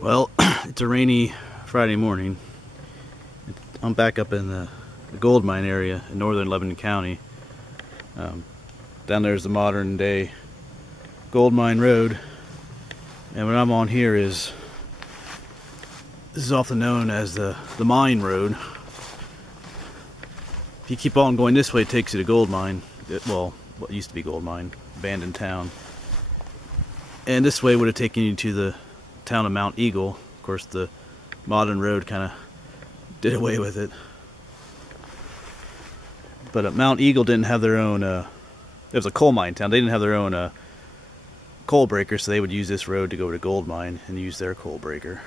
Well, it's a rainy Friday morning. I'm back up in the gold mine area in northern Lebanon County. Down there's the modern day gold mine road, and what I'm on here this is often known as the mine road. If you keep on going this way, it takes you to gold mine. Well, what used to be gold mine, abandoned town. And this way would have taken you to the town of Mount Eagle. Of course, the modern road kind of did away with it. But at Mount Eagle didn't have their own, it was a coal mine town. They didn't have their own coal breaker, so they would use this road to go to gold mine and use their coal breaker.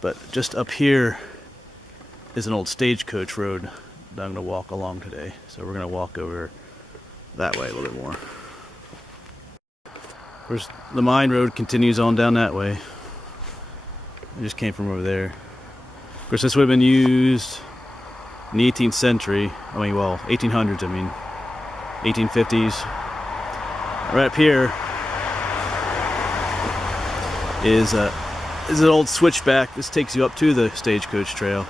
But just up here is an old stagecoach road that I'm going to walk along today. So we're going to walk over that way a little bit more. Of course, the mine road continues on down that way. I just came from over there. Of course, this would have been used in the 18th century. 1800s, 1850s. Right up here is an old switchback. This takes you up to the stagecoach trail.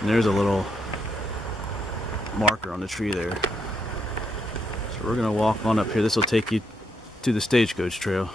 And there's a little marker on the tree there. So we're going to walk on up here. This will take you to the stagecoach trail.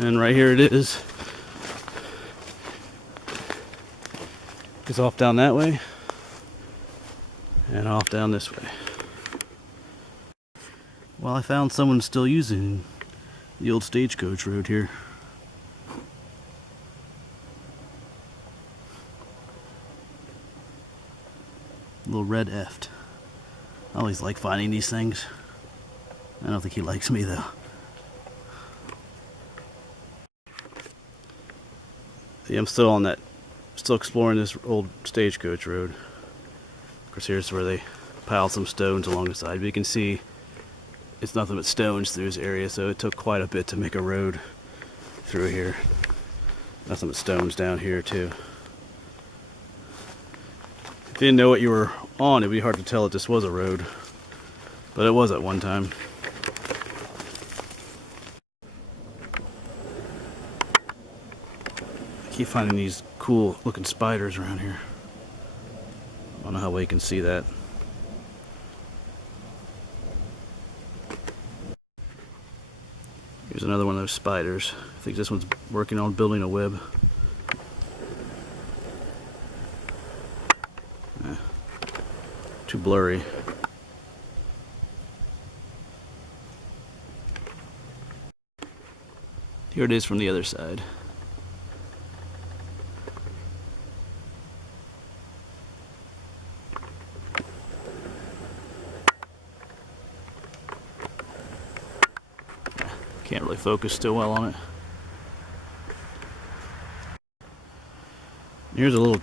And right here it is. Goes off down that way and off down this way. Well, I found someone still using the old stagecoach road here. Little red eft. I always like finding these things. I don't think he likes me though. Yeah, I'm still on that, still exploring this old stagecoach road. Of course, here's where they piled some stones along the side. But you can see it's nothing but stones through this area, so it took quite a bit to make a road through here. Nothing but stones down here too. If you didn't know what you were on, it'd be hard to tell that this was a road, but it was at one time. I keep finding these cool looking spiders around here. I don't know how well you can see that. Here's another one of those spiders. I think this one's working on building a web. Too blurry. Here it is from the other side. Can't really focus still well on it. Here's a little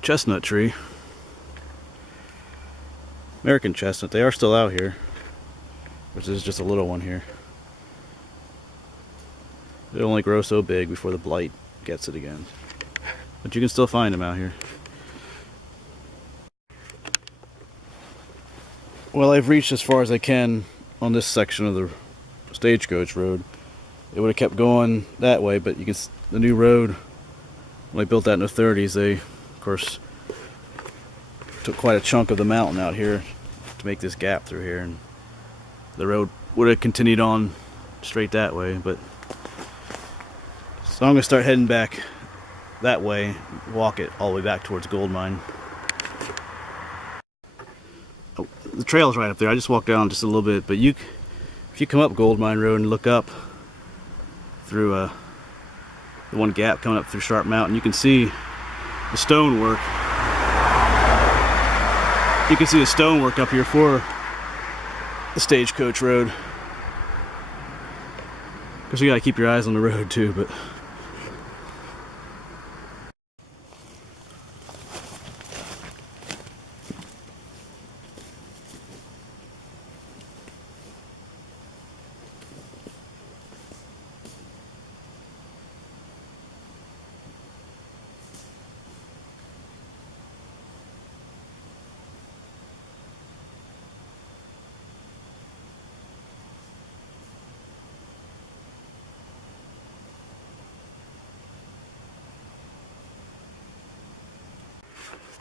chestnut tree. American chestnut. They are still out here. Which is just a little one here. They only grow so big before the blight gets it again. But you can still find them out here. Well, I've reached as far as I can on this section of the stagecoach road. It would have kept going that way, but you can the new road, when they built that in the 30s, they of course took quite a chunk of the mountain out here to make this gap through here, and the road would have continued on straight that way. But so I'm gonna start heading back that way, walk it all the way back towards gold mine. Oh, the trail's right up there. I just walked down just a little bit, but if you come up Gold Mine Road and look up through the one gap coming up through Sharp Mountain. You can see the stonework. You can see the stonework up here for the Stagecoach Road. Of course, you gotta keep your eyes on the road too, but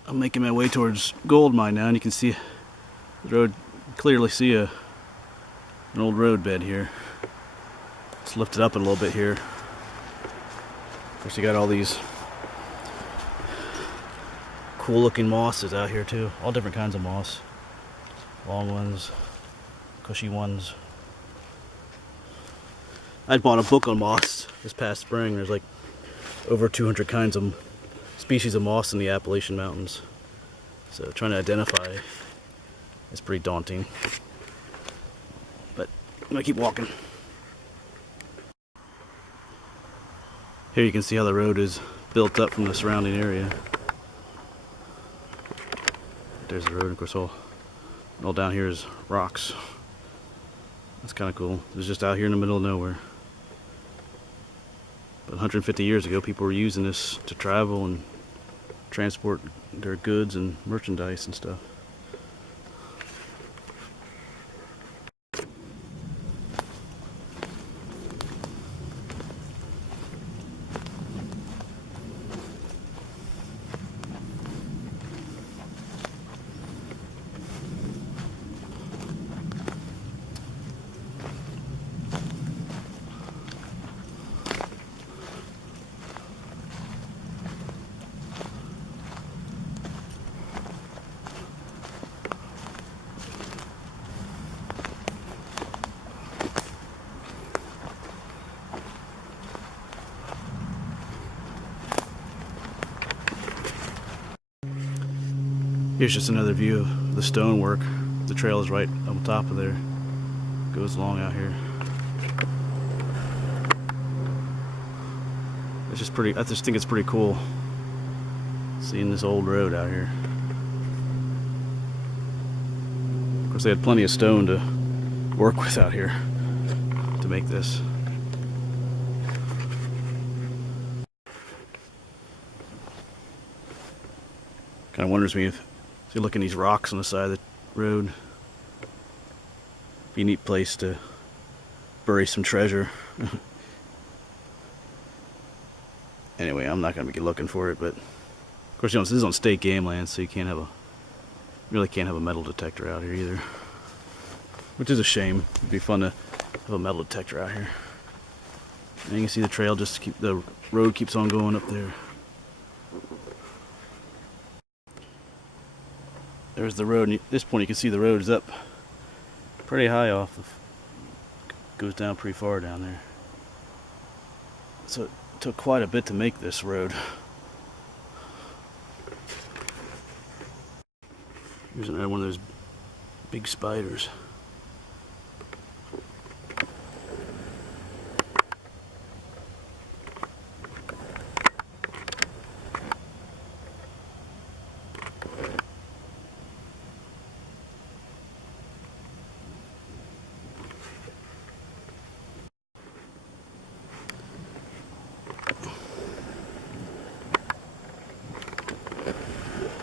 I'm making my way towards Gold Mine now, and you can see the road, clearly see an old road bed here. It's lifted up a little bit here. Of course, you got all these cool looking mosses out here too. All different kinds of moss. Long ones, cushy ones. I bought a book on moss this past spring. There's like over 200 kinds of species of moss in the Appalachian Mountains. So trying to identify is pretty daunting. But I'm gonna keep walking. Here you can see how the road is built up from the surrounding area. There's the road, of course, all down here is rocks. That's kind of cool. It's just out here in the middle of nowhere. But 150 years ago, people were using this to travel and transport their goods and merchandise and stuff. Here's just another view of the stonework. The trail is right on top of there. Goes along out here. It's just pretty, I just think it's pretty cool seeing this old road out here. Of course, they had plenty of stone to work with out here to make this. Kind of wonders me if you look at these rocks on the side of the road, be a neat place to bury some treasure. Anyway, I'm not gonna be looking for it, but of course, you know, this is on state game land, so you can't have really can't have a metal detector out here either, which is a shame. It'd be fun to have a metal detector out here. And you can see the trail, just keep the road keeps on going up there. There's the road, and at this point you can see the road is up pretty high off. Goes down pretty far down there. So it took quite a bit to make this road. Here's another one of those big spiders.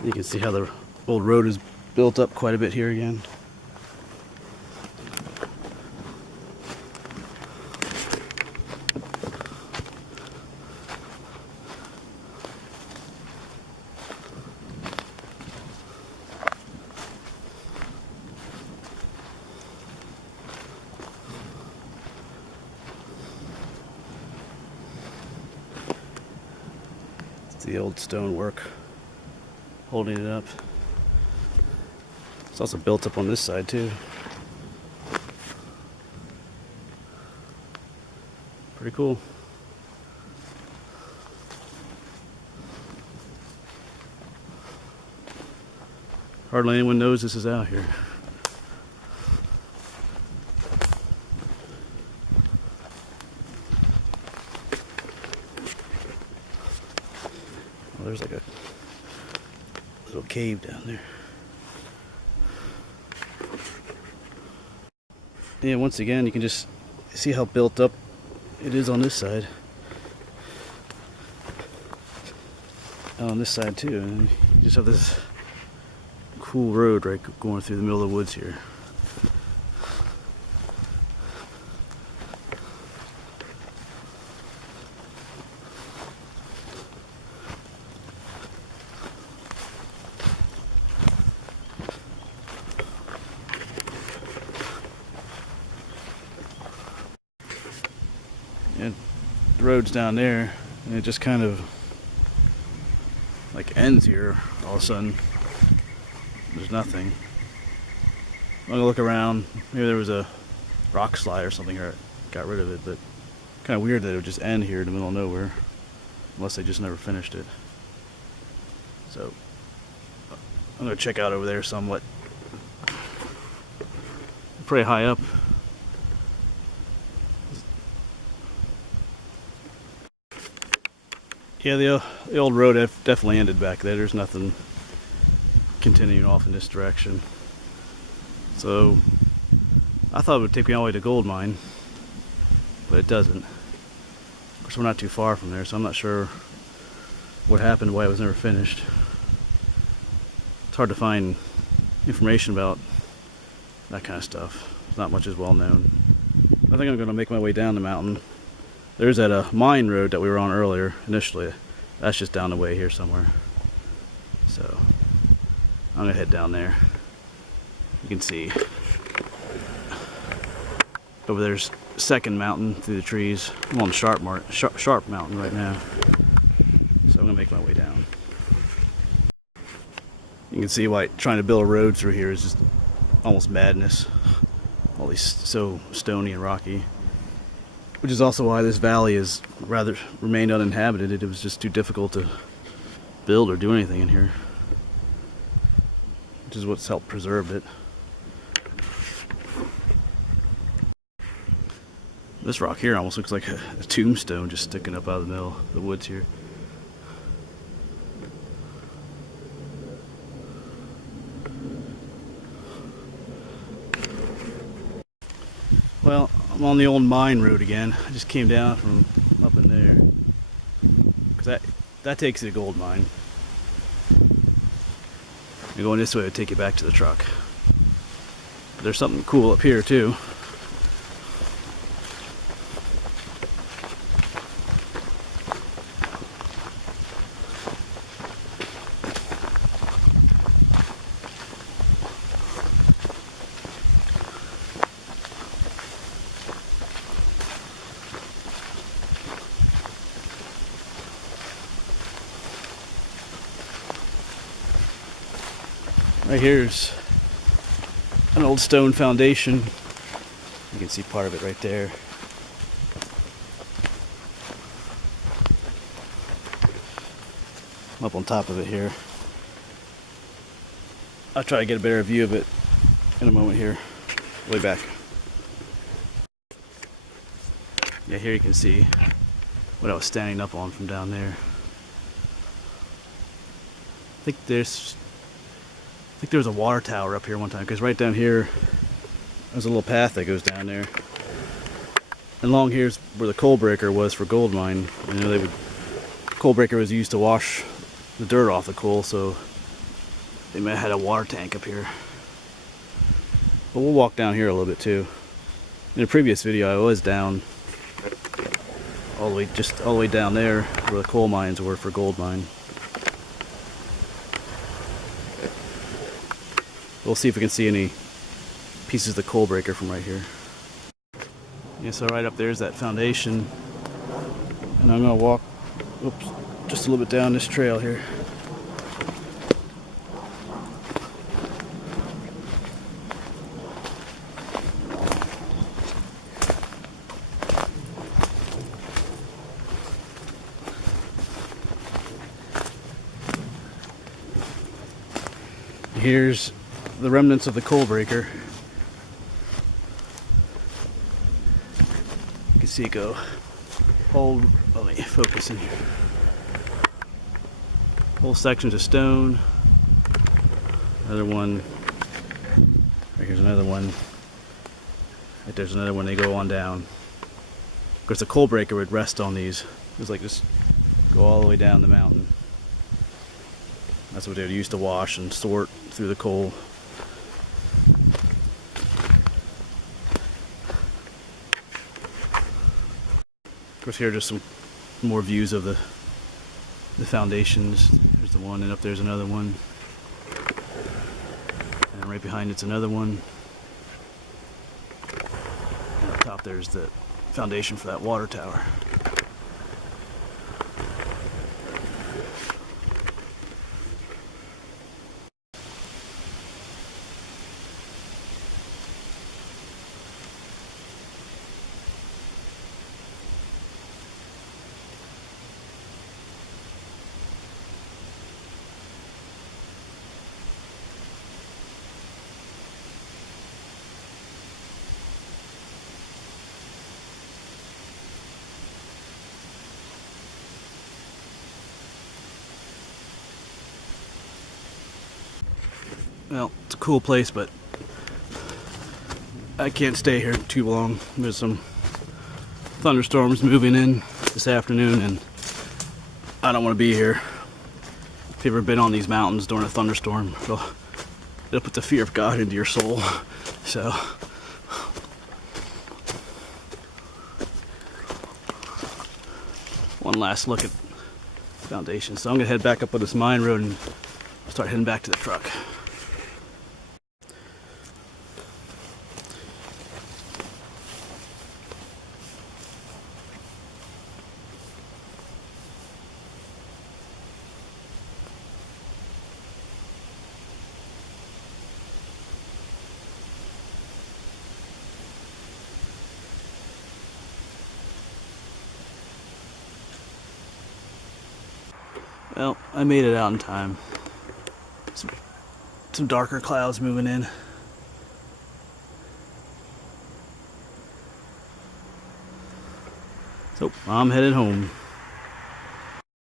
You can see how the old road is built up quite a bit here again. It's the old stonework holding it up. It's also built up on this side too. Pretty cool. hardly anyone knows this is out here. Well, there's like a little cave down there. Yeah, once again, you can just see how built up it is on this side. And on this side too, and you just have this cool road right going through the middle of the woods here. And the road's down there, and it just kind of like ends here all of a sudden. There's nothing. I'm gonna look around. Maybe there was a rock slide or something or got rid of it, but kind of weird that it would just end here in the middle of nowhere, unless they just never finished it. So I'm gonna check out over there somewhat. Pretty high up. Yeah, the old road definitely ended back there. There's nothing continuing off in this direction. So I thought it would take me all the way to Gold Mine, but it doesn't. Of course, we're not too far from there, so I'm not sure what happened, why it was never finished. It's hard to find information about that kind of stuff. Not much is well known. I think I'm going to make my way down the mountain. There's that mine road that we were on earlier initially. That's just down the way here somewhere. So I'm gonna head down there. You can see over there's Second Mountain through the trees. I'm on Sharp Mountain right now. So I'm gonna make my way down. You can see why trying to build a road through here is just almost madness. All these so stony and rocky. Which is also why this valley has rather remained uninhabited. It was just too difficult to build or do anything in here. Which is what's helped preserve it. This rock here almost looks like a tombstone just sticking up out of the middle of the woods here. Well, I'm on the old mine road again. I just came down from up in there. Cause that takes you to Gold Mine. And going this way would take you back to the truck. There's something cool up here too. Right here's an old stone foundation. You can see part of it right there. I'm up on top of it here. I'll try to get a better view of it in a moment here. Way back. Yeah, here you can see what I was standing up on from down there. I think there was a water tower up here one time, because right down here there's a little path that goes down there, and along here's where the coal breaker was for Gold Mine. You know, the coal breaker was used to wash the dirt off the coal, so they may have had a water tank up here. But we'll walk down here a little bit too. In a previous video I was down all the way down there where the coal mines were for Gold Mine. We'll see if we can see any pieces of the coal breaker from right here. Yeah, so right up there is that foundation. And I'm gonna walk, just a little bit down this trail here. here's the remnants of the coal breaker. You can see it go whole, let me focus in here. Whole sections of stone. Another one. Right here's another one. Right there's another one. They go on down. Of course, the coal breaker would rest on these. It was like just go all the way down the mountain. That's what they would use to wash and sort through the coal. Of course, here are just some more views of the foundations. There's the one, and up there's another one. And right behind it's another one. And up top there's the foundation for that water tower. Well, it's a cool place, but I can't stay here too long. There's some thunderstorms moving in this afternoon, and I don't want to be here. If you've ever been on these mountains during a thunderstorm, it'll put the fear of God into your soul. So, one last look at the foundation. So I'm gonna head back up on this mine road and start heading back to the truck. Well, I made it out in time. Some darker clouds moving in. So I'm headed home.